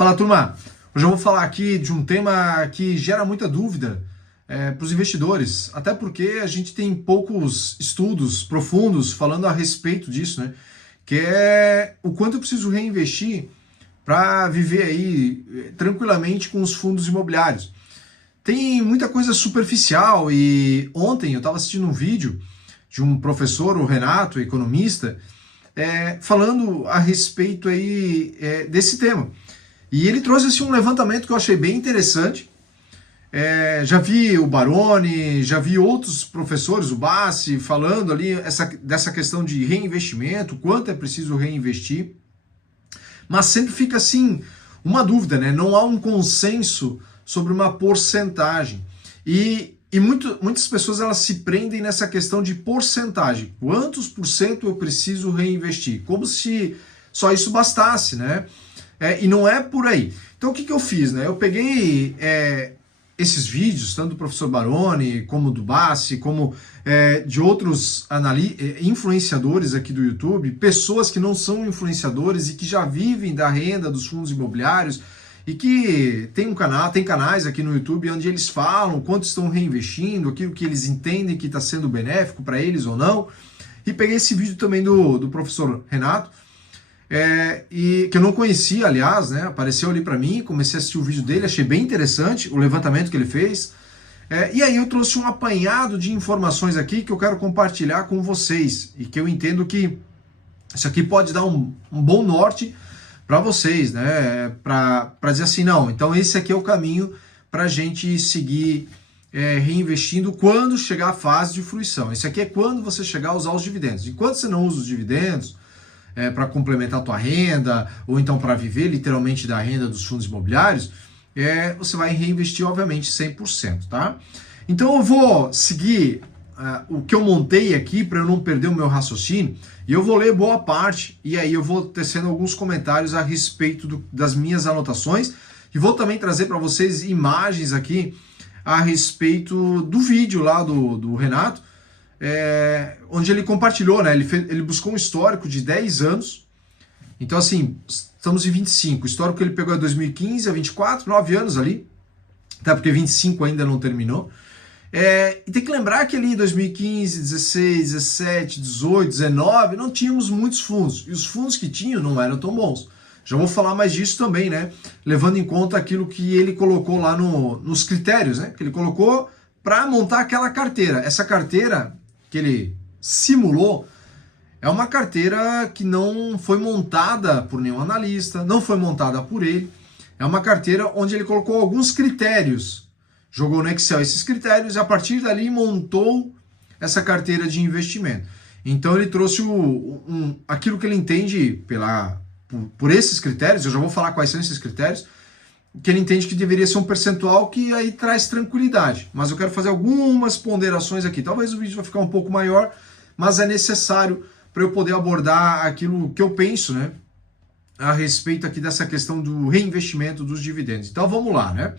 Fala, turma! Hoje eu vou falar aqui de um tema que gera muita dúvida para os investidores, até porque a gente tem poucos estudos profundos falando a respeito disso, né? Que é o quanto eu preciso reinvestir para viver aí tranquilamente com os fundos imobiliários. Tem muita coisa superficial e ontem eu estava assistindo um vídeo de um professor, o Renato, economista, falando a respeito aí desse tema. E ele trouxe assim, um levantamento que eu achei bem interessante. Já vi o Baroni, já vi outros professores, o Bassi, falando ali dessa questão de reinvestimento, quanto é preciso reinvestir. Mas sempre fica assim uma dúvida, né? Não há um consenso sobre uma porcentagem. E muitas pessoas elas se prendem nessa questão de porcentagem. Quantos por cento eu preciso reinvestir? Como se só isso bastasse, né? E não é por aí. Então o que eu fiz, né? Eu peguei esses vídeos, tanto do professor Baroni, como do Bassi, como de outros influenciadores aqui do YouTube, pessoas que não são influenciadores e que já vivem da renda dos fundos imobiliários e que tem canais aqui no YouTube onde eles falam quanto estão reinvestindo, aquilo que eles entendem que está sendo benéfico para eles ou não. E peguei esse vídeo também do professor Renato, e que eu não conhecia, aliás, né? Apareceu ali para mim, comecei a assistir o vídeo dele, achei bem interessante o levantamento que ele fez. E aí eu trouxe um apanhado de informações aqui que eu quero compartilhar com vocês e que eu entendo que isso aqui pode dar um bom norte para vocês, né? Para dizer assim, não, então esse aqui é o caminho para a gente seguir reinvestindo quando chegar a fase de fruição. Esse aqui é quando você chegar a usar os dividendos. Enquanto você não usa os dividendos, para complementar a tua renda, ou então para viver literalmente da renda dos fundos imobiliários, você vai reinvestir, obviamente, 100%, tá? Então eu vou seguir o que eu montei aqui para eu não perder o meu raciocínio, e eu vou ler boa parte, e aí eu vou tecendo alguns comentários a respeito das minhas anotações, e vou também trazer para vocês imagens aqui a respeito do vídeo lá do Renato, onde ele compartilhou, né? Ele buscou um histórico de 10 anos. Então, assim, estamos em 25. O histórico que ele pegou é 2015 a 24, 9 anos ali. Até porque 25 ainda não terminou. E tem que lembrar que ali em 2015, 16, 17, 18, 19, não tínhamos muitos fundos. E os fundos que tinham não eram tão bons. Já vou falar mais disso também, né? Levando em conta aquilo que ele colocou lá nos critérios, né? Que ele colocou para montar aquela carteira. Essa carteira que ele simulou é uma carteira que não foi montada por nenhum analista, não foi montada por ele. É uma carteira onde ele colocou alguns critérios, jogou no Excel esses critérios e a partir dali montou essa carteira de investimento. Então ele trouxe aquilo que ele entende por esses critérios, eu já vou falar quais são esses critérios, que ele entende que deveria ser um percentual que aí traz tranquilidade. Mas eu quero fazer algumas ponderações aqui. Talvez o vídeo vai ficar um pouco maior, mas é necessário para eu poder abordar aquilo que eu penso, né, a respeito aqui dessa questão do reinvestimento dos dividendos. Então vamos lá, né?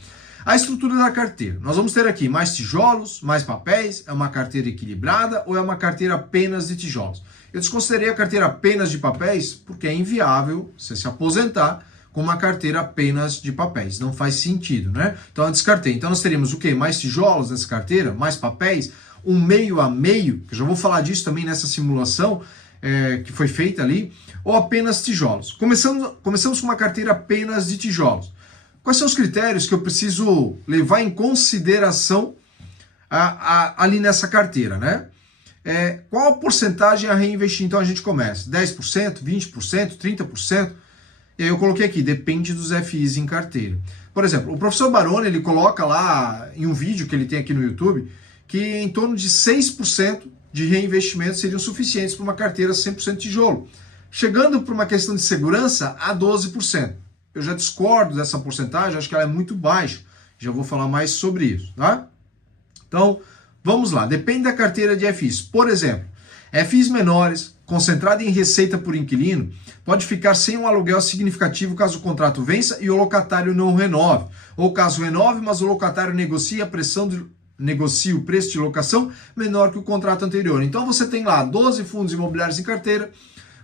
A estrutura da carteira. Nós vamos ter aqui mais tijolos, mais papéis, é uma carteira equilibrada ou é uma carteira apenas de tijolos? Eu desconsiderei a carteira apenas de papéis porque é inviável você se aposentar com uma carteira apenas de papéis. Não faz sentido, né? Então eu descartei. Então nós teríamos o quê? Mais tijolos nessa carteira, mais papéis, um meio a meio, que eu já vou falar disso também nessa simulação que foi feita ali, ou apenas tijolos. Começamos com uma carteira apenas de tijolos. Quais são os critérios que eu preciso levar em consideração ali nessa carteira, né? Qual a porcentagem a reinvestir? Então a gente começa 10%, 20%, 30%. E aí eu coloquei aqui, depende dos FIs em carteira. Por exemplo, o professor Baroni, ele coloca lá em um vídeo que ele tem aqui no YouTube, que em torno de 6% de reinvestimento seriam suficientes para uma carteira 100% tijolo. Chegando para uma questão de segurança, a 12%. Eu já discordo dessa porcentagem, acho que ela é muito baixa. Já vou falar mais sobre isso, tá? Então, vamos lá. Depende da carteira de FIs. Por exemplo, FIs menores, concentrada em receita por inquilino, pode ficar sem um aluguel significativo caso o contrato vença e o locatário não renove. Ou caso renove, mas o locatário negocia o preço de locação menor que o contrato anterior. Então você tem lá 12 fundos imobiliários em carteira,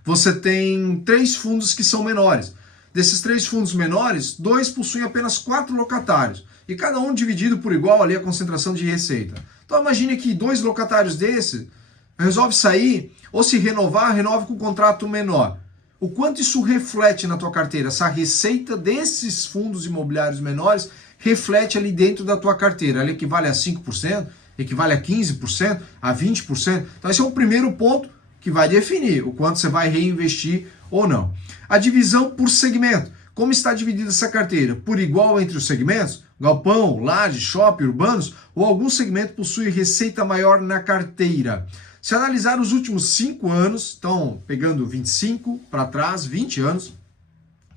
você tem 3 fundos que são menores. Desses 3 fundos menores, 2 possuem apenas 4 locatários, e cada um dividido por igual ali a concentração de receita. Então imagine que 2 locatários desse resolve sair ou se renovar, renove com um contrato menor. O quanto isso reflete na tua carteira? Essa receita desses fundos imobiliários menores reflete ali dentro da tua carteira. Ela equivale a 5%, equivale a 15%, a 20%. Então esse é o primeiro ponto que vai definir o quanto você vai reinvestir ou não. A divisão por segmento. Como está dividida essa carteira? Por igual entre os segmentos? Galpão, laje, shopping, urbanos? Ou algum segmento possui receita maior na carteira? Se analisar os últimos 5 anos, então pegando 25 para trás, 20 anos,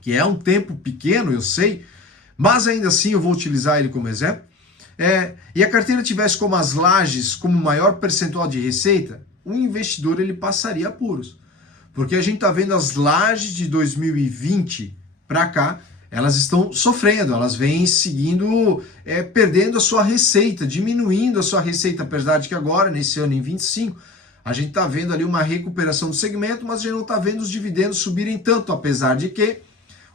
que é um tempo pequeno, eu sei, mas ainda assim eu vou utilizar ele como exemplo, e a carteira tivesse como as lajes como maior percentual de receita, o investidor ele passaria apuros. Porque a gente está vendo as lajes de 2020 para cá, elas estão sofrendo, elas vêm seguindo, perdendo a sua receita, diminuindo a sua receita, apesar de que agora, nesse ano em 25, a gente está vendo ali uma recuperação do segmento, mas a gente não está vendo os dividendos subirem tanto, apesar de que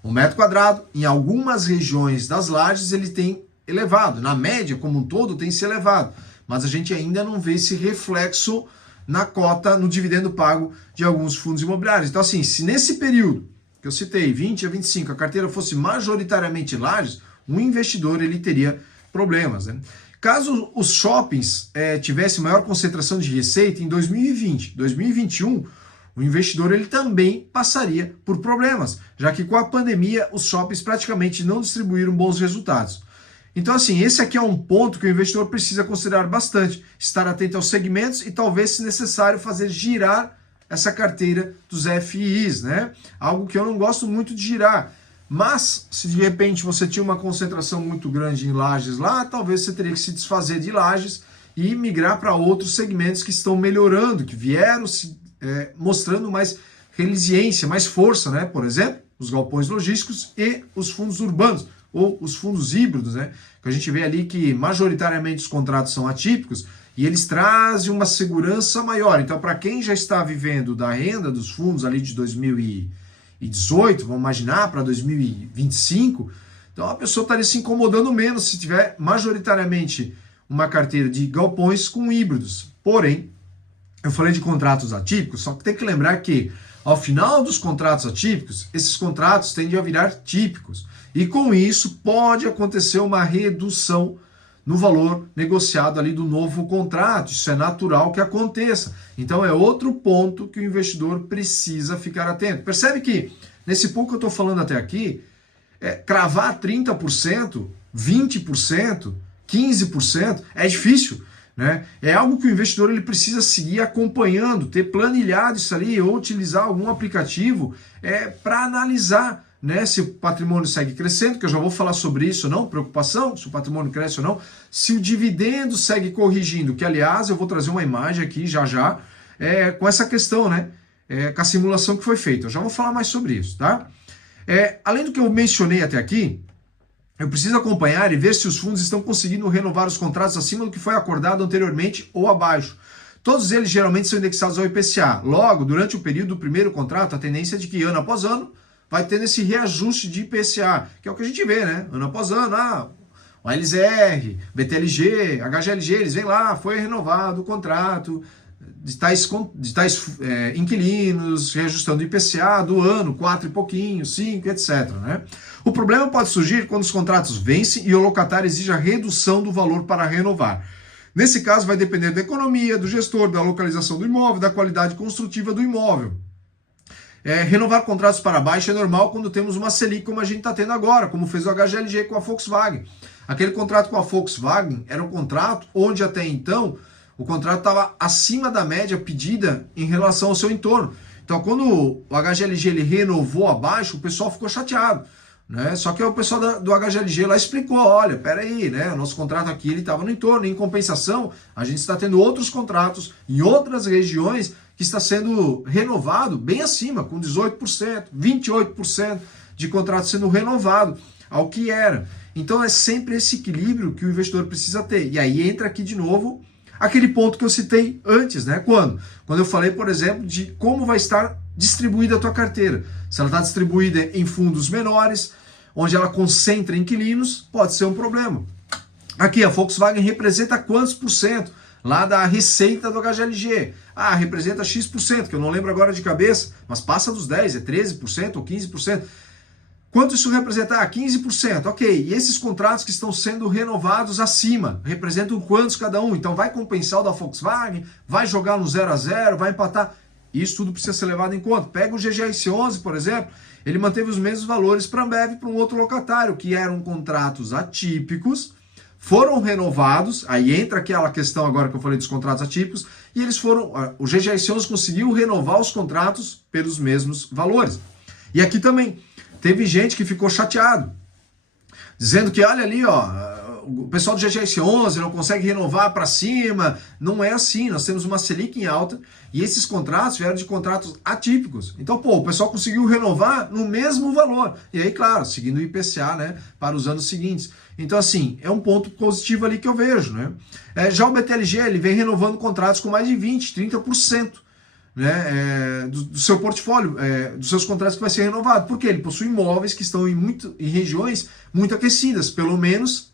o metro quadrado, em algumas regiões das lajes, ele tem elevado, na média como um todo tem se elevado, mas a gente ainda não vê esse reflexo na cota, no dividendo pago de alguns fundos imobiliários. Então assim, se nesse período que eu citei, 20 a 25, a carteira fosse majoritariamente lajes, um investidor ele teria problemas, né? Caso os shoppings tivessem maior concentração de receita em 2020, 2021, o investidor ele também passaria por problemas, já que com a pandemia os shoppings praticamente não distribuíram bons resultados. Então assim, esse aqui é um ponto que o investidor precisa considerar bastante, estar atento aos segmentos e talvez, se necessário, fazer girar essa carteira dos FIIs, né? Algo que eu não gosto muito de girar. Mas, se de repente você tinha uma concentração muito grande em lajes lá, talvez você teria que se desfazer de lajes e migrar para outros segmentos que estão melhorando, que vieram se mostrando mais resiliência, mais força, né? Por exemplo, os galpões logísticos e os fundos urbanos, ou os fundos híbridos, né? Que a gente vê ali que majoritariamente os contratos são atípicos e eles trazem uma segurança maior. Então, para quem já está vivendo da renda dos fundos ali de 2018, vamos imaginar, para 2025, então a pessoa estaria se incomodando menos se tiver majoritariamente uma carteira de galpões com híbridos. Porém, eu falei de contratos atípicos, só que tem que lembrar que ao final dos contratos atípicos, esses contratos tendem a virar típicos. E com isso pode acontecer uma redução no valor negociado ali do novo contrato. Isso é natural que aconteça. Então é outro ponto que o investidor precisa ficar atento. Percebe que nesse ponto que eu estou falando até aqui, cravar 30%, 20%, 15% é difícil, né? É algo que o investidor ele precisa seguir acompanhando, ter planilhado isso ali ou utilizar algum aplicativo para analisar, né, se o patrimônio segue crescendo, que eu já vou falar sobre isso, não, preocupação, se o patrimônio cresce ou não, se o dividendo segue corrigindo, que aliás eu vou trazer uma imagem aqui já, com essa questão, né, com a simulação que foi feita, eu já vou falar mais sobre isso, tá? Além do que eu mencionei até aqui, eu preciso acompanhar e ver se os fundos estão conseguindo renovar os contratos acima do que foi acordado anteriormente ou abaixo. Todos eles geralmente são indexados ao IPCA. Logo, durante o período do primeiro contrato, a tendência é de que ano após ano vai tendo esse reajuste de IPCA, que é o que a gente vê, né? Ano após ano, o LZR, BTLG, HGLG, eles vêm lá, foi renovado o contrato de tais inquilinos, reajustando o IPCA do ano, 4 e pouquinho, 5, etc, né? O problema pode surgir quando os contratos vencem e o locatário exige a redução do valor para renovar. Nesse caso, vai depender da economia, do gestor, da localização do imóvel, da qualidade construtiva do imóvel. Renovar contratos para baixo é normal quando temos uma Selic como a gente está tendo agora, como fez o HGLG com a Volkswagen. Aquele contrato com a Volkswagen era um contrato onde até então o contrato estava acima da média pedida em relação ao seu entorno. Então, quando o HGLG ele renovou abaixo, o pessoal ficou chateado, né? Só que o pessoal do HGLG lá explicou, olha, peraí, né? O nosso contrato aqui estava no entorno, em compensação, a gente está tendo outros contratos em outras regiões que está sendo renovado bem acima, com 18%, 28% de contrato sendo renovado ao que era. Então é sempre esse equilíbrio que o investidor precisa ter. E aí entra aqui de novo aquele ponto que eu citei antes, né? Quando eu falei, por exemplo, de como vai estar distribuída a tua carteira. Se ela está distribuída em fundos menores, onde ela concentra inquilinos, pode ser um problema. Aqui, a Volkswagen representa quantos por cento lá da receita do HGLG? Ah, representa X%, que eu não lembro agora de cabeça, mas passa dos 10%, é 13% ou 15%. Quanto isso representa? Ah, 15%, ok. E esses contratos que estão sendo renovados acima, representam quantos cada um? Então vai compensar o da Volkswagen, vai jogar no 0 a 0, vai empatar. Isso tudo precisa ser levado em conta. Pega o GGS 11, por exemplo, ele manteve os mesmos valores para a Ambev e para um outro locatário, que eram contratos atípicos, foram renovados, aí entra aquela questão agora que eu falei dos contratos atípicos, e eles foram, o GGS 11 conseguiu renovar os contratos pelos mesmos valores. E aqui também, teve gente que ficou chateado, dizendo que olha ali, ó, o pessoal do GGS 11 não consegue renovar para cima. Não é assim, nós temos uma Selic em alta e esses contratos vieram de contratos atípicos. Então, pô, o pessoal conseguiu renovar no mesmo valor. E aí, claro, seguindo o IPCA, né, para os anos seguintes. Então, assim, é um ponto positivo ali que eu vejo, né? Já o BTLG, ele vem renovando contratos com mais de 20%, 30%. Né, do seu portfólio, dos seus contratos que vai ser renovado, porque ele possui imóveis que estão em regiões muito aquecidas, pelo menos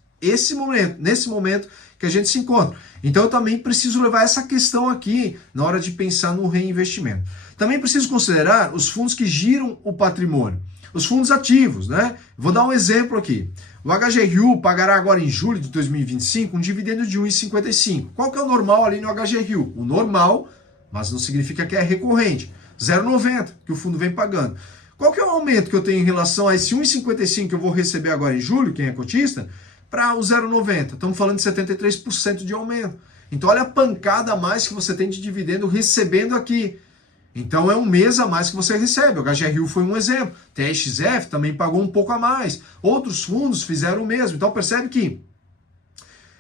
nesse momento que a gente se encontra. Então eu também preciso levar essa questão aqui na hora de pensar no reinvestimento. Também preciso considerar os fundos que giram o patrimônio, os fundos ativos, né? Vou dar um exemplo aqui. O HGRU pagará agora em julho de 2025 um dividendo de 1,55. Qual que é o normal ali no HGRU? O normal, mas não significa que é recorrente, 0,90 que o fundo vem pagando. Qual que é o aumento que eu tenho em relação a esse 1,55 que eu vou receber agora em julho, quem é cotista, para o 0,90? Estamos falando de 73% de aumento. Então olha a pancada a mais que você tem de dividendo recebendo aqui. Então é um mês a mais que você recebe. O HGRU foi um exemplo. TXF também pagou um pouco a mais. Outros fundos fizeram o mesmo. Então percebe que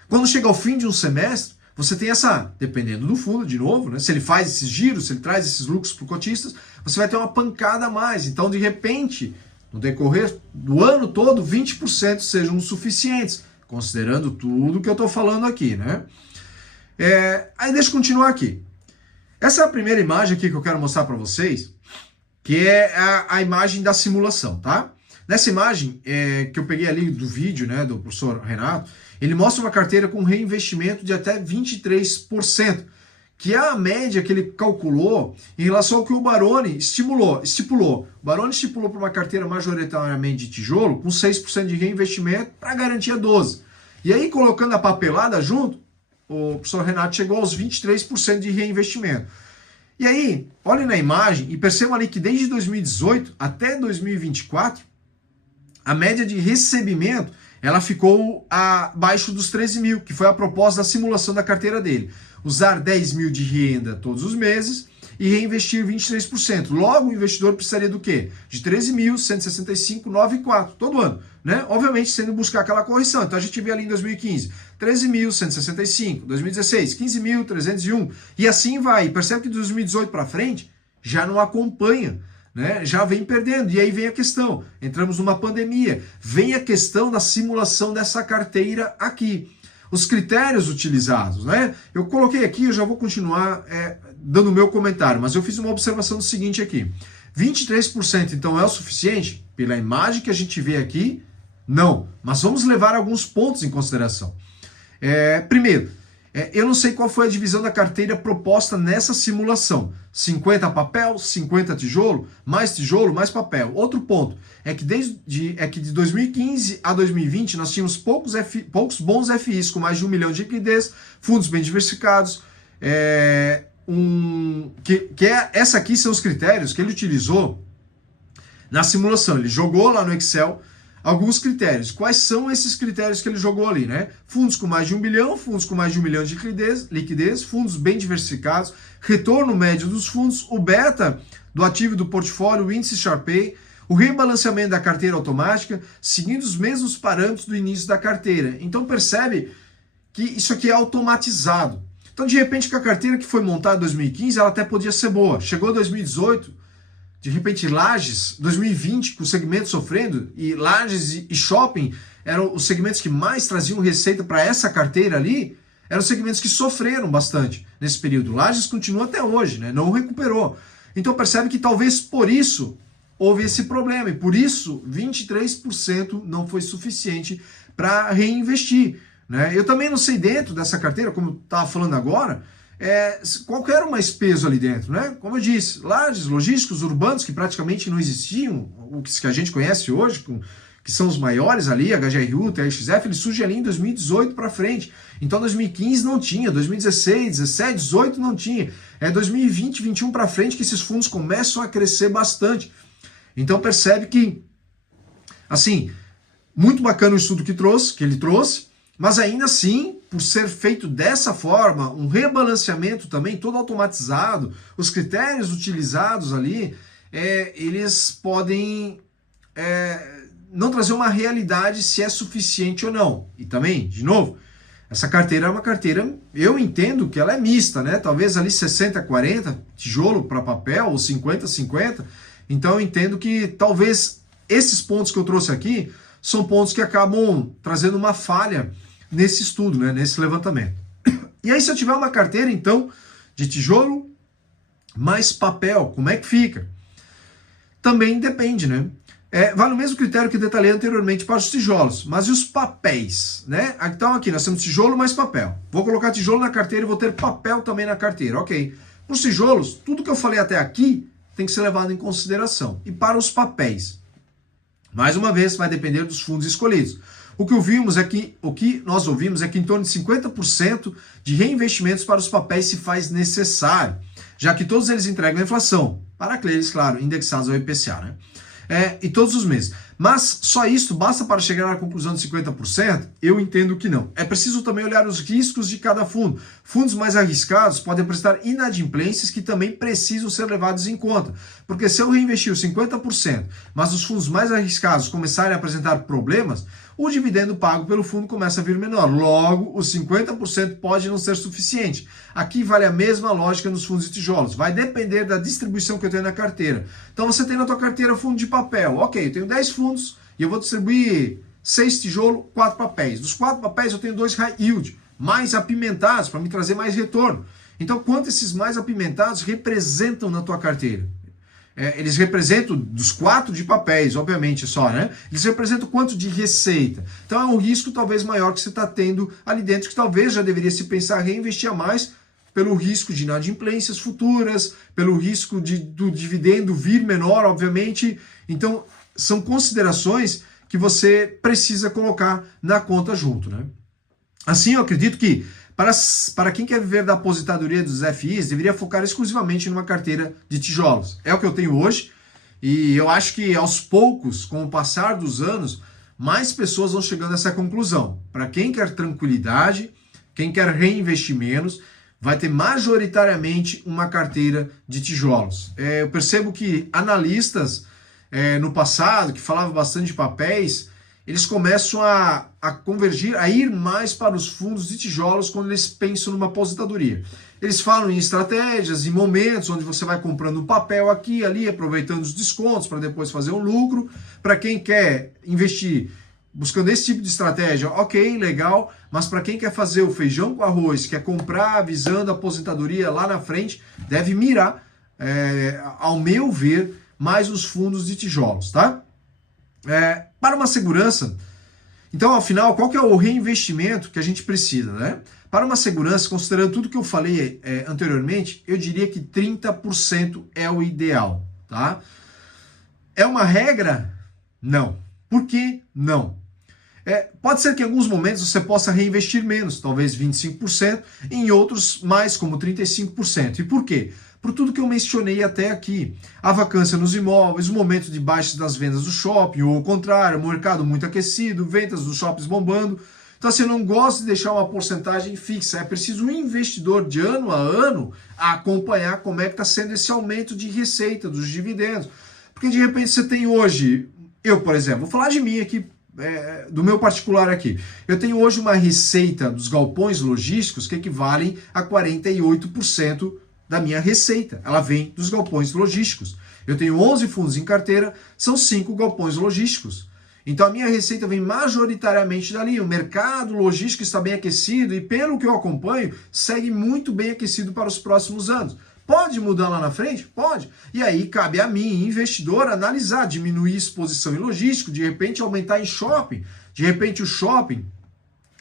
quando chega ao fim de um semestre, você tem essa, dependendo do fundo, de novo, né? Se ele faz esses giros, se ele traz esses lucros para cotistas, você vai ter uma pancada a mais. Então, de repente, no decorrer do ano todo, 20% sejam suficientes, considerando tudo que eu estou falando aqui, né? Aí deixa eu continuar aqui. Essa é a primeira imagem aqui que eu quero mostrar para vocês, que é a imagem da simulação, tá? Nessa imagem que eu peguei ali do vídeo, né, do professor Renato, ele mostra uma carteira com reinvestimento de até 23%, que é a média que ele calculou em relação ao que o Baroni estipulou. O Baroni estipulou para uma carteira majoritariamente de tijolo, com 6% de reinvestimento para garantia 12%. E aí, colocando a papelada junto, o professor Renato chegou aos 23% de reinvestimento. E aí, olhem na imagem e percebam ali que desde 2018 até 2024, a média de recebimento ela ficou abaixo dos 13 mil, que foi a proposta da simulação da carteira dele. Usar 10 mil de renda todos os meses e reinvestir 23%. Logo, o investidor precisaria do quê? De 13.165,94 todo ano, né? Obviamente, sendo buscar aquela correção. Então, a gente vê ali em 2015, 13.165, 2016, 15.301, e assim vai. Percebe que de 2018 para frente, já não acompanha, né? Já vem perdendo. E aí vem a questão, entramos numa pandemia, vem a questão da simulação dessa carteira aqui. Os critérios utilizados, né? Eu coloquei aqui, eu já vou continuar dando o meu comentário, mas eu fiz uma observação do seguinte aqui. 23% então é o suficiente? Pela imagem que a gente vê aqui, não. Mas vamos levar alguns pontos em consideração. Primeiro, eu não sei qual foi a divisão da carteira proposta nessa simulação. 50 papel, 50 tijolo, mais papel. Outro ponto é que de 2015 a 2020 nós tínhamos poucos bons FIs com mais de 1 milhão de liquidez, fundos bem diversificados. Essa aqui são os critérios que ele utilizou na simulação. Ele jogou lá no Excel alguns critérios. Quais são esses critérios que ele jogou ali, né? Fundos com mais de 1 bilhão, fundos com mais de 1 milhão de liquidez, fundos bem diversificados, retorno médio dos fundos, o beta do ativo do portfólio, o índice Sharpe, o rebalanceamento da carteira automática, seguindo os mesmos parâmetros do início da carteira. Então percebe que isso aqui é automatizado. Então, de repente, com a carteira que foi montada em 2015, ela até podia ser boa. Chegou 2018, de repente, Lages, 2020, com o segmento sofrendo, e Lages e shopping eram os segmentos que mais traziam receita para essa carteira ali, eram segmentos que sofreram bastante nesse período. Lajes continua até hoje, né? Não recuperou. Então percebe que talvez por isso houve esse problema e por isso 23% não foi suficiente para reinvestir, né? Eu também não sei dentro dessa carteira, como eu estava falando agora, qual que era o mais peso ali dentro, né? Como eu disse, lajes, logísticos, urbanos, que praticamente não existiam, o que a gente conhece hoje, que são os maiores ali, HGRU, TRXF, ele surge ali em 2018 para frente. Então 2015 não tinha, 2016, 17, 18 não tinha. 2020, 21 para frente que esses fundos começam a crescer bastante. Então percebe que, assim, muito bacana o estudo que ele trouxe, mas ainda assim, por ser feito dessa forma, um rebalanceamento também todo automatizado, os critérios utilizados ali, eles podem não trazer uma realidade se é suficiente ou não. E também, de novo, essa carteira é uma carteira, eu entendo que ela é mista, né? Talvez ali 60-40, tijolo para papel, ou 50-50. Então eu entendo que talvez esses pontos que eu trouxe aqui são pontos que acabam trazendo uma falha nesse estudo, né? Nesse levantamento. E aí se eu tiver uma carteira, então, de tijolo mais papel, como é que fica? Também depende, né? Vale o mesmo critério que detalhei anteriormente para os tijolos, mas e os papéis, né? Então aqui nós temos tijolo mais papel. Vou colocar tijolo na carteira e vou ter papel também na carteira, ok. Para os tijolos, tudo que eu falei até aqui tem que ser levado em consideração. E para os papéis, mais uma vez, vai depender dos fundos escolhidos. O que nós ouvimos é que em torno de 50% de reinvestimentos para os papéis se faz necessário, já que todos eles entregam a inflação, para aqueles, claro, indexados ao IPCA, né? E todos os meses. Mas só isso basta para chegar à conclusão de 50%? Eu entendo que não. É preciso também olhar os riscos de cada fundo. Fundos mais arriscados podem apresentar inadimplências que também precisam ser levados em conta. Porque se eu reinvestir os 50%, mas os fundos mais arriscados começarem a apresentar problemas, o dividendo pago pelo fundo começa a vir menor. Logo, os 50% pode não ser suficiente. Aqui vale a mesma lógica nos fundos de tijolos. Vai depender da distribuição que eu tenho na carteira. Então você tem na tua carteira fundo de papel. Ok, eu tenho 10 fundos e eu vou distribuir 6 tijolo, 4 papéis. Dos 4 papéis eu tenho 2 high yield, mais apimentados, para me trazer mais retorno. Então quanto esses mais apimentados representam na tua carteira? Eles representam, dos 4 de papéis, obviamente só, né? Eles representam quanto de receita. Então é um risco talvez maior que você está tendo ali dentro, que talvez já deveria se pensar em reinvestir a mais, pelo risco de inadimplências futuras, pelo risco do dividendo vir menor, obviamente. Então são considerações que você precisa colocar na conta junto, né? Assim, eu acredito que para quem quer viver da aposentadoria dos FIs, deveria focar exclusivamente numa carteira de tijolos. É o que eu tenho hoje e eu acho que aos poucos, com o passar dos anos, mais pessoas vão chegando a essa conclusão. Para quem quer tranquilidade, quem quer reinvestir menos, vai ter majoritariamente uma carteira de tijolos. Eu percebo que analistas no passado, que falavam bastante de papéis, eles começam a convergir, a ir mais para os fundos de tijolos quando eles pensam numa aposentadoria. Eles falam em estratégias, em momentos onde você vai comprando um papel aqui e ali, aproveitando os descontos para depois fazer um lucro. Para quem quer investir buscando esse tipo de estratégia, ok, legal, mas para quem quer fazer o feijão com arroz, quer comprar visando a aposentadoria lá na frente, deve mirar, ao meu ver, mais os fundos de tijolos, tá? Para uma segurança, então, afinal, qual que é o reinvestimento que a gente precisa, né? Para uma segurança, considerando tudo que eu falei anteriormente, eu diria que 30% é o ideal, tá? É uma regra? Não. Por que não? Pode ser que em alguns momentos você possa reinvestir menos, talvez 25%, em outros mais, como 35%. E por quê? Por tudo que eu mencionei até aqui. A vacância nos imóveis, o momento de baixa das vendas do shopping, ou ao contrário, o mercado muito aquecido, vendas dos shoppings bombando. Então, assim, eu não gosto de deixar uma porcentagem fixa. É preciso um investidor de ano a ano a acompanhar como é que está sendo esse aumento de receita, dos dividendos. Porque, de repente, você tem hoje... Eu, por exemplo, vou falar de mim aqui, do meu particular aqui. Eu tenho hoje uma receita dos galpões logísticos que equivalem a 48% da minha receita. Ela vem dos galpões logísticos. Eu tenho 11 fundos em carteira, são 5 galpões logísticos. Então a minha receita vem majoritariamente dali. O mercado logístico está bem aquecido e, pelo que eu acompanho, segue muito bem aquecido para os próximos anos. Pode mudar lá na frente? Pode. E aí cabe a mim, investidor, analisar, diminuir exposição em logístico, de repente aumentar em shopping, de repente o shopping,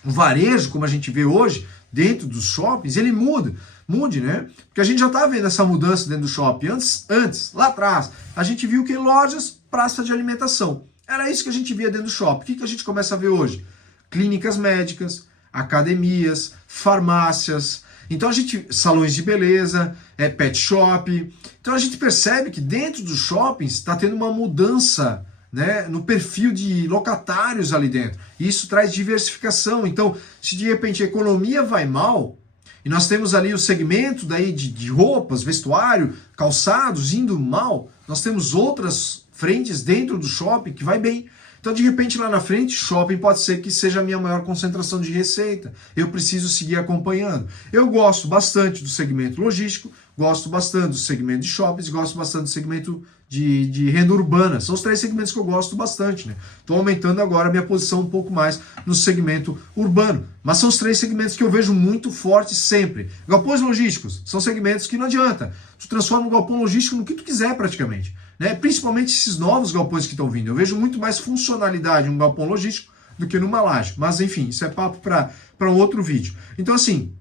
o varejo, como a gente vê hoje, dentro dos shoppings, ele mude, né? Porque a gente já está vendo essa mudança dentro do shopping. Antes, lá atrás, a gente viu que lojas, praça de alimentação. Era isso que a gente via dentro do shopping. O que a gente começa a ver hoje? Clínicas médicas, academias, farmácias, então a gente, salões de beleza, pet shop. Então a gente percebe que dentro dos shoppings está tendo uma mudança, né, no perfil de locatários ali dentro. E isso traz diversificação. Então, se de repente a economia vai mal, e nós temos ali o segmento daí de roupas, vestuário, calçados indo mal, nós temos outras frentes dentro do shopping que vai bem. Então, de repente, lá na frente, shopping pode ser que seja a minha maior concentração de receita. Eu preciso seguir acompanhando. Eu gosto bastante do segmento logístico, gosto bastante do segmento de shoppings, gosto bastante do segmento de renda urbana. São os 3 segmentos que eu gosto bastante, né? Estou aumentando agora a minha posição um pouco mais no segmento urbano. Mas são os 3 segmentos que eu vejo muito forte sempre. Galpões logísticos são segmentos que não adianta. Tu transforma um galpão logístico no que tu quiser praticamente. Né? Principalmente esses novos galpões que estão vindo. Eu vejo muito mais funcionalidade em um galpão logístico do que numa laje. Mas enfim, isso é papo para um outro vídeo. Então assim,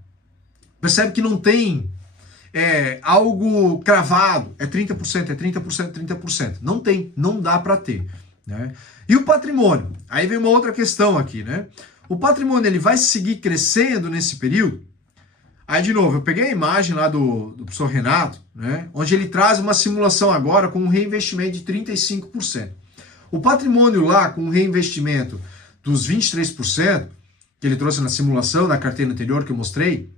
percebe que não tem algo cravado, é 30%, é 30%, 30%. Não tem, não dá para ter. Né? E o patrimônio? Aí vem uma outra questão aqui. Né? O patrimônio ele vai seguir crescendo nesse período? Aí, de novo, eu peguei a imagem lá do professor Renato, né, onde ele traz uma simulação agora com um reinvestimento de 35%. O patrimônio lá, com um reinvestimento dos 23%, que ele trouxe na simulação, na carteira anterior que eu mostrei,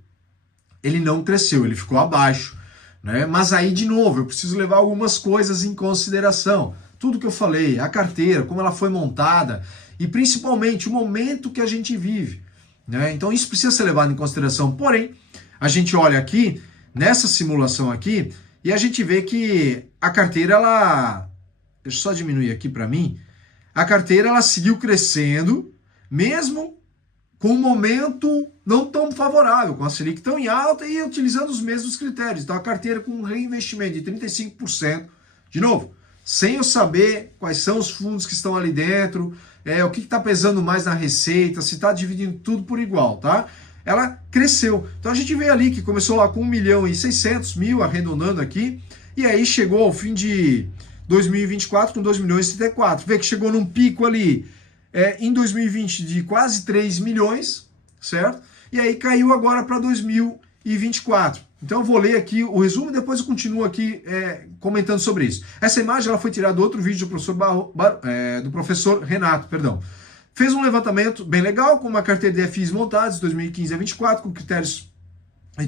ele não cresceu, ele ficou abaixo. Né? Mas aí, de novo, eu preciso levar algumas coisas em consideração. Tudo que eu falei, a carteira, como ela foi montada, e principalmente o momento que a gente vive. Né? Então, isso precisa ser levado em consideração. Porém, a gente olha aqui, nessa simulação aqui, e a gente vê que a carteira, ela... Deixa eu só diminuir aqui para mim. A carteira, ela seguiu crescendo, mesmo com um momento não tão favorável, com a Selic tão em alta e utilizando os mesmos critérios. Então, a carteira com um reinvestimento de 35%, de novo, sem eu saber quais são os fundos que estão ali dentro, o que está pesando mais na receita, se está dividindo tudo por igual, tá? Ela cresceu. Então a gente vê ali que começou lá com 1.600.000, arredondando aqui, e aí chegou ao fim de 2024 com 2.034. Vê que chegou num pico ali em 2020 de quase 3 milhões, certo? E aí caiu agora para 2024. Então eu vou ler aqui o resumo e depois eu continuo aqui comentando sobre isso. Essa imagem ela foi tirada do outro vídeo do professor Renato, perdão. Fez um levantamento bem legal, com uma carteira de FIs montados, de 2015 a 2024, com critérios,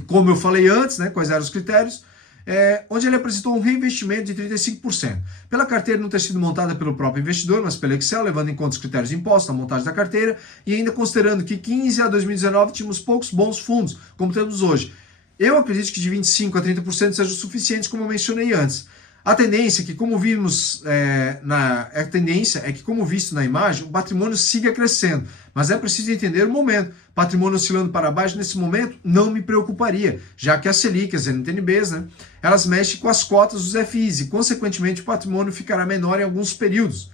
como eu falei antes, né, quais eram os critérios, onde ele apresentou um reinvestimento de 35%. Pela carteira não ter sido montada pelo próprio investidor, mas pela Excel, levando em conta os critérios impostos na montagem da carteira, e ainda considerando que 15 a 2019 tínhamos poucos bons fundos, como temos hoje. Eu acredito que de 25% a 30% seja o suficiente, como eu mencionei antes. A tendência é que, como vimos como visto na imagem, o patrimônio siga crescendo, mas é preciso entender o momento. Patrimônio oscilando para baixo nesse momento não me preocuparia, já que a Selic, as NTNBs, né, elas mexem com as cotas dos FIs e, consequentemente, o patrimônio ficará menor em alguns períodos.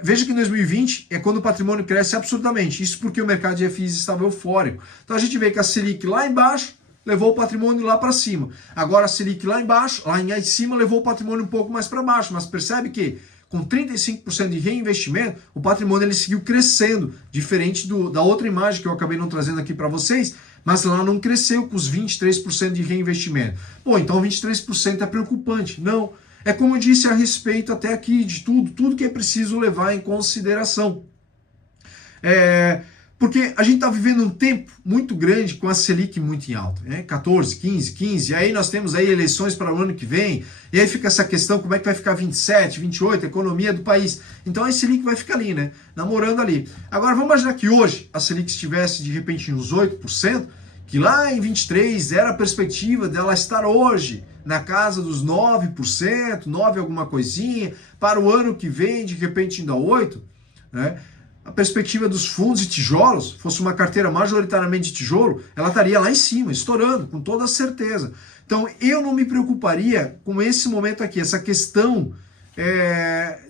Veja que em 2020 é quando o patrimônio cresce absurdamente, isso porque o mercado de FIs estava eufórico. Então a gente vê que a Selic lá embaixo levou o patrimônio lá para cima. Agora a Selic lá embaixo, lá em cima, levou o patrimônio um pouco mais para baixo. Mas percebe que com 35% de reinvestimento, o patrimônio ele seguiu crescendo, diferente da outra imagem que eu acabei não trazendo aqui para vocês, mas lá não cresceu com os 23% de reinvestimento. Pô, então 23% é preocupante. Não. É como eu disse a respeito até aqui de tudo que é preciso levar em consideração. Porque a gente está vivendo um tempo muito grande com a Selic muito em alta, né? 14, 15, aí nós temos aí eleições para o ano que vem, e aí fica essa questão, como é que vai ficar 27, 28, a economia do país. Então a Selic vai ficar ali, né? Namorando ali. Agora vamos imaginar que hoje a Selic estivesse de repente uns 8%, que lá em 23 era a perspectiva dela estar hoje na casa dos 9%, 9 alguma coisinha, para o ano que vem de repente indo a 8%. né? A perspectiva dos fundos de tijolos, fosse uma carteira majoritariamente de tijolo, ela estaria lá em cima, estourando, com toda certeza. Então, eu não me preocuparia com esse momento aqui, essa questão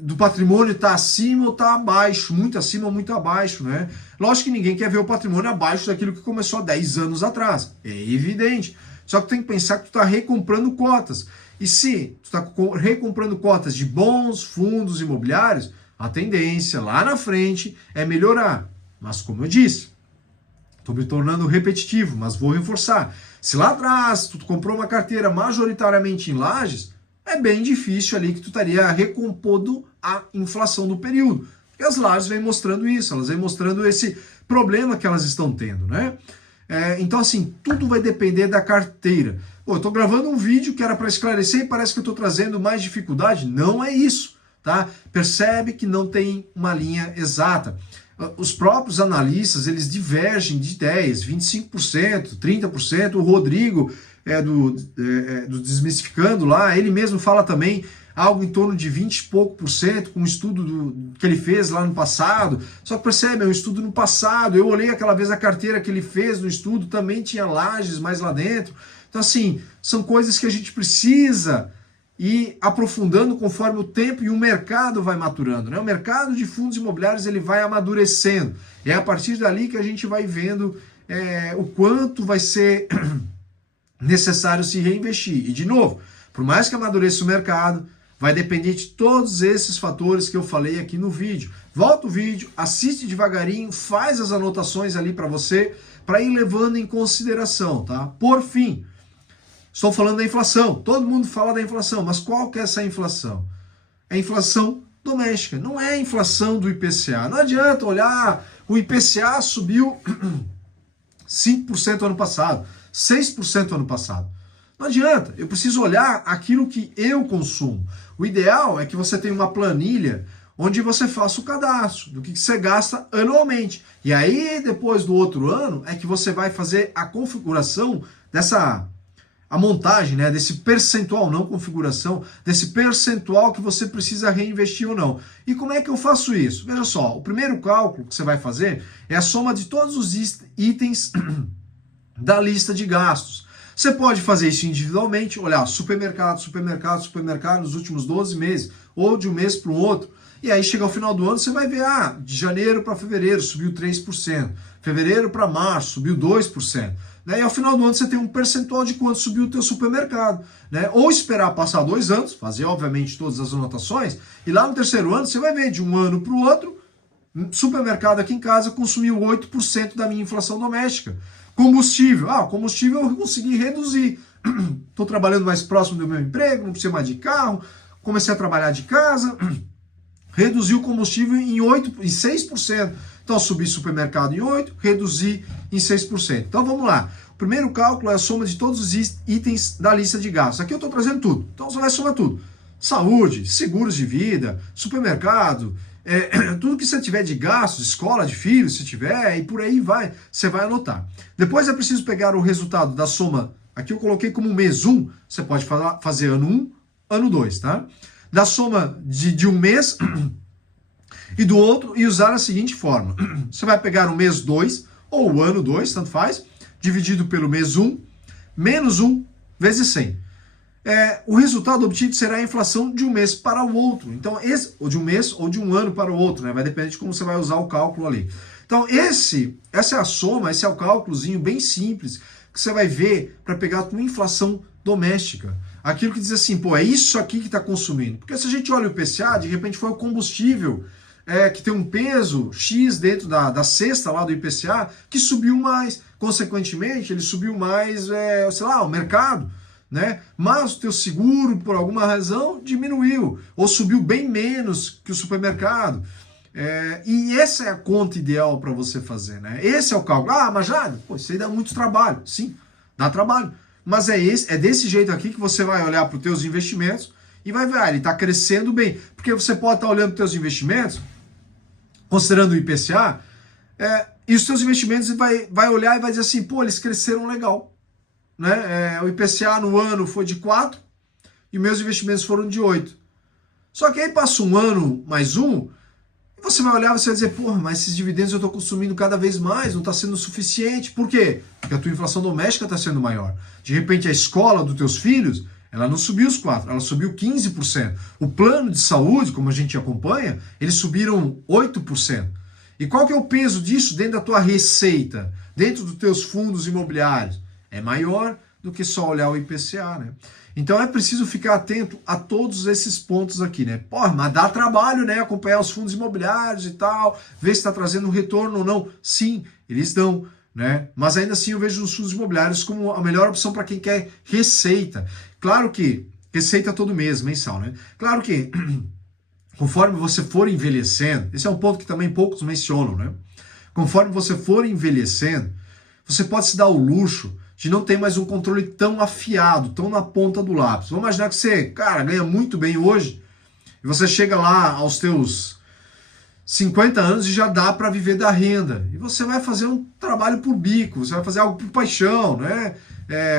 do patrimônio estar acima ou estar abaixo, muito acima ou muito abaixo, né? Lógico que ninguém quer ver o patrimônio abaixo daquilo que começou há 10 anos atrás, é evidente. Só que tem que pensar que tu está recomprando cotas. E se tu está recomprando cotas de bons fundos imobiliários, a tendência lá na frente é melhorar. Mas como eu disse, estou me tornando repetitivo, mas vou reforçar. Se lá atrás tu comprou uma carteira majoritariamente em lajes, é bem difícil ali que tu estaria recompondo a inflação do período. Porque as lajes vêm mostrando isso, elas vêm mostrando esse problema que elas estão tendo, né? Então, assim, tudo vai depender da carteira. Pô, eu estou gravando um vídeo que era para esclarecer e parece que eu estou trazendo mais dificuldade. Não é isso, tá? Percebe que não tem uma linha exata. Os próprios analistas, eles divergem de ideias, 25%, 30%. O Rodrigo, do Desmistificando lá, ele mesmo fala também algo em torno de 20 e pouco por cento, com um estudo que ele fez lá no passado. Só que percebe, é um estudo no passado. Eu olhei aquela vez a carteira que ele fez no estudo, também tinha lajes mais lá dentro. Então, assim, são coisas que a gente precisa ir aprofundando conforme o tempo e o mercado vai maturando, né? O mercado de fundos imobiliários, ele vai amadurecendo. É a partir dali que a gente vai vendo o quanto vai ser necessário se reinvestir. E, de novo, por mais que amadureça o mercado, vai depender de todos esses fatores que eu falei aqui no vídeo. Volta o vídeo, assiste devagarinho, faz as anotações ali para você, para ir levando em consideração, tá? Por fim, estou falando da inflação. Todo mundo fala da inflação, mas qual que é essa inflação? É a inflação doméstica, não é a inflação do IPCA. Não adianta olhar, o IPCA subiu 5% ano passado, 6% ano passado. Não adianta, eu preciso olhar aquilo que eu consumo. O ideal é que você tenha uma planilha onde você faça o cadastro do que você gasta anualmente. E aí, depois do outro ano, é que você vai fazer a configuração a montagem, né, desse percentual, não configuração, desse percentual que você precisa reinvestir ou não. E como é que eu faço isso? Veja só, o primeiro cálculo que você vai fazer é a soma de todos os itens da lista de gastos. Você pode fazer isso individualmente, olhar supermercado, supermercado, supermercado nos últimos 12 meses, ou de um mês para o outro. E aí chega ao final do ano, você vai ver, de janeiro para fevereiro subiu 3%, fevereiro para março subiu 2%. Né? E ao final do ano você tem um percentual de quanto subiu o teu supermercado. Né? Ou esperar passar 2 anos, fazer obviamente todas as anotações, e lá no terceiro ano você vai ver de um ano para o outro, supermercado aqui em casa consumiu 8% da minha inflação doméstica. Combustível. Combustível eu consegui reduzir. Estou trabalhando mais próximo do meu emprego, não preciso mais de carro, comecei a trabalhar de casa, reduzi o combustível em 6%. Então, subi supermercado em 8%, reduzi em 6%. Então, vamos lá. O primeiro cálculo é a soma de todos os itens da lista de gastos. Aqui eu estou trazendo tudo. Então, você vai somar tudo. Saúde, seguros de vida, supermercado, tudo que você tiver de gastos, escola de filhos, se tiver, e por aí vai, você vai anotar. Depois é preciso pegar o resultado da soma, aqui eu coloquei como mês 1, você pode fazer ano 1, ano 2, tá? Da soma de um mês e do outro e usar a seguinte forma. Você vai pegar o mês 2, ou o ano 2, tanto faz, dividido pelo mês 1, menos 1 vezes 100. O resultado obtido será a inflação de um mês para o outro. Então, ou de um mês ou de um ano para o outro, né? Vai depender de como você vai usar o cálculo ali. Então, essa é a soma, esse é o cálculozinho bem simples que você vai ver para pegar uma inflação doméstica. Aquilo que diz assim, é isso aqui que está consumindo. Porque se a gente olha o IPCA, de repente foi o combustível que tem um peso X dentro da cesta lá do IPCA, que subiu mais. Consequentemente, ele subiu mais, o mercado. Né? Mas o teu seguro, por alguma razão, diminuiu, ou subiu bem menos que o supermercado. E essa é a conta ideal para você fazer. Né? Esse é o cálculo. Mas já, isso aí dá muito trabalho. Sim, dá trabalho. Mas é desse jeito aqui que você vai olhar para os teus investimentos e vai ver, ele está crescendo bem. Porque você pode estar olhando para os teus investimentos, considerando o IPCA, e os teus investimentos vai olhar e vai dizer assim, eles cresceram legal. Né? O IPCA no ano foi de 4 e meus investimentos foram de 8. Só que aí passa um ano mais um, Você vai olhar e você vai dizer, porra, mas esses dividendos eu estou consumindo cada vez mais, não está sendo suficiente. Por quê? Porque a tua inflação doméstica está sendo maior. De repente a escola dos teus filhos, ela não subiu os 4%, ela subiu 15%. O plano de saúde, como a gente acompanha, eles subiram 8%. E qual que é o peso disso dentro da tua receita, dentro dos teus fundos imobiliários? É maior do que só olhar o IPCA, né? Então é preciso ficar atento a todos esses pontos aqui, né? Porra, mas dá trabalho, né? Acompanhar os fundos imobiliários e tal, ver se está trazendo um retorno ou não. Sim, eles dão, né? Mas ainda assim eu vejo os fundos imobiliários como a melhor opção para quem quer receita. Claro que receita todo mês, mensal, né? Claro que conforme você for envelhecendo, esse é um ponto que também poucos mencionam, né? Conforme você for envelhecendo, você pode se dar o luxo de não ter mais um controle tão afiado, tão na ponta do lápis. Vamos imaginar que você, cara, ganha muito bem hoje, e você chega lá aos teus 50 anos e já dá para viver da renda. E você vai fazer um trabalho por bico, você vai fazer algo por paixão, né?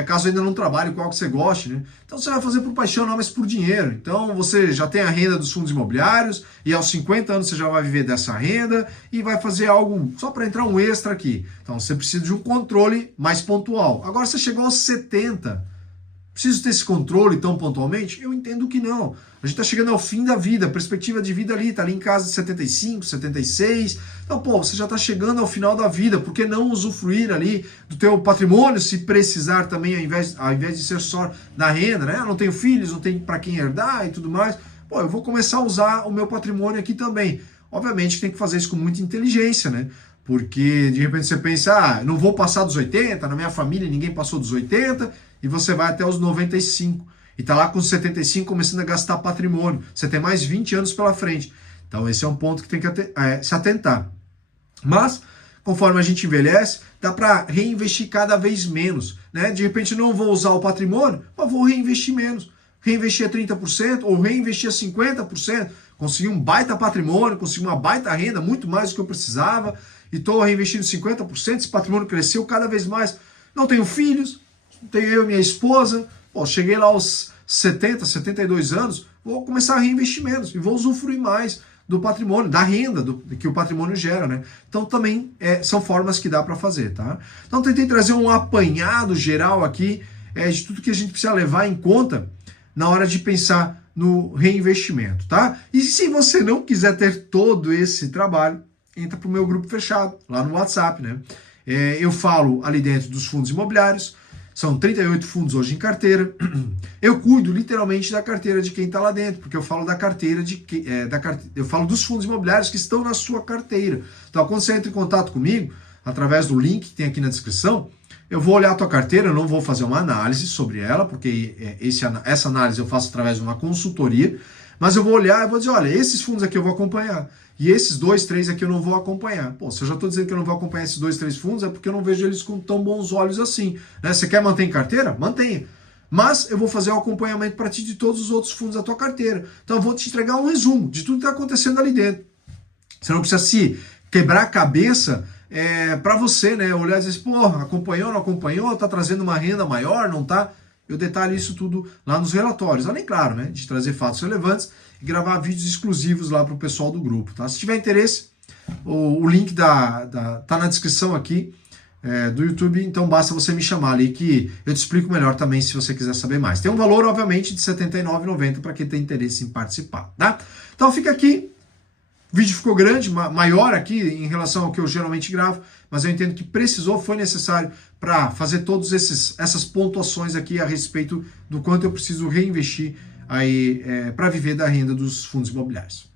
Caso ainda não trabalhe com algo que você goste, né? Então você vai fazer por paixão, não, mas por dinheiro. Então você já tem a renda dos fundos imobiliários e aos 50 anos você já vai viver dessa renda e vai fazer algo só para entrar um extra aqui. Então você precisa de um controle mais pontual. Agora você chegou aos 70, preciso ter esse controle tão pontualmente? Eu entendo que não. A gente está chegando ao fim da vida, a perspectiva de vida ali, está ali em casa de 75, 76. Então, pô, você já está chegando ao final da vida, por que não usufruir ali do teu patrimônio, se precisar também, ao invés de ser só da renda, né? Eu não tenho filhos, não tenho para quem herdar e tudo mais. Pô, eu vou começar a usar o meu patrimônio aqui também. Obviamente tem que fazer isso com muita inteligência, né? Porque de repente você pensa, não vou passar dos 80, na minha família ninguém passou dos 80, e você vai até os 95. E está lá com 75 começando a gastar patrimônio. Você tem mais 20 anos pela frente. Então esse é um ponto que tem que se atentar. Mas, conforme a gente envelhece, dá para reinvestir cada vez menos, né? De repente não vou usar o patrimônio, mas vou reinvestir menos. Reinvestir a 30% ou reinvestir a 50%. Consegui um baita patrimônio, consegui uma baita renda, muito mais do que eu precisava. E estou reinvestindo 50%, esse patrimônio cresceu cada vez mais. Não tenho filhos, tenho eu e minha esposa. Pô, cheguei lá aos 70, 72 anos, vou começar a reinvestir menos e vou usufruir mais do patrimônio, da renda que o patrimônio gera, né? Então também são formas que dá para fazer, tá? Então tentei trazer um apanhado geral aqui de tudo que a gente precisa levar em conta na hora de pensar no reinvestimento, tá? E se você não quiser ter todo esse trabalho, entra para o meu grupo fechado, lá no WhatsApp, né? Eu falo ali dentro dos fundos imobiliários, são 38 fundos hoje em carteira. Eu cuido literalmente da carteira de quem está lá dentro, porque eu falo da carteira eu falo dos fundos imobiliários que estão na sua carteira. Então, quando você entra em contato comigo, através do link que tem aqui na descrição, eu vou olhar a tua carteira, eu não vou fazer uma análise sobre ela, porque essa análise eu faço através de uma consultoria, mas eu vou olhar e vou dizer, olha, esses fundos aqui eu vou acompanhar. E esses 2, 3 aqui eu não vou acompanhar. Pô, se eu já estou dizendo que eu não vou acompanhar esses 2, 3 fundos, é porque eu não vejo eles com tão bons olhos assim. Né? Você quer manter em carteira? Mantenha. Mas eu vou fazer o acompanhamento para ti de todos os outros fundos da tua carteira. Então eu vou te entregar um resumo de tudo que está acontecendo ali dentro. Você não precisa se quebrar a cabeça para você, né? Olhar e dizer, porra, acompanhou, não acompanhou, está trazendo uma renda maior, não está? Eu detalho isso tudo lá nos relatórios. Além, claro, né, de trazer fatos relevantes e gravar vídeos exclusivos lá para o pessoal do grupo. Tá? Se tiver interesse, o link tá na descrição aqui do YouTube, então basta você me chamar ali que eu te explico melhor também se você quiser saber mais. Tem um valor, obviamente, de R$ 79,90 para quem tem interesse em participar. Tá? Então fica aqui. O vídeo ficou grande, maior aqui em relação ao que eu geralmente gravo, mas eu entendo que foi necessário para fazer todas essas pontuações aqui a respeito do quanto eu preciso reinvestir aí para viver da renda dos fundos imobiliários.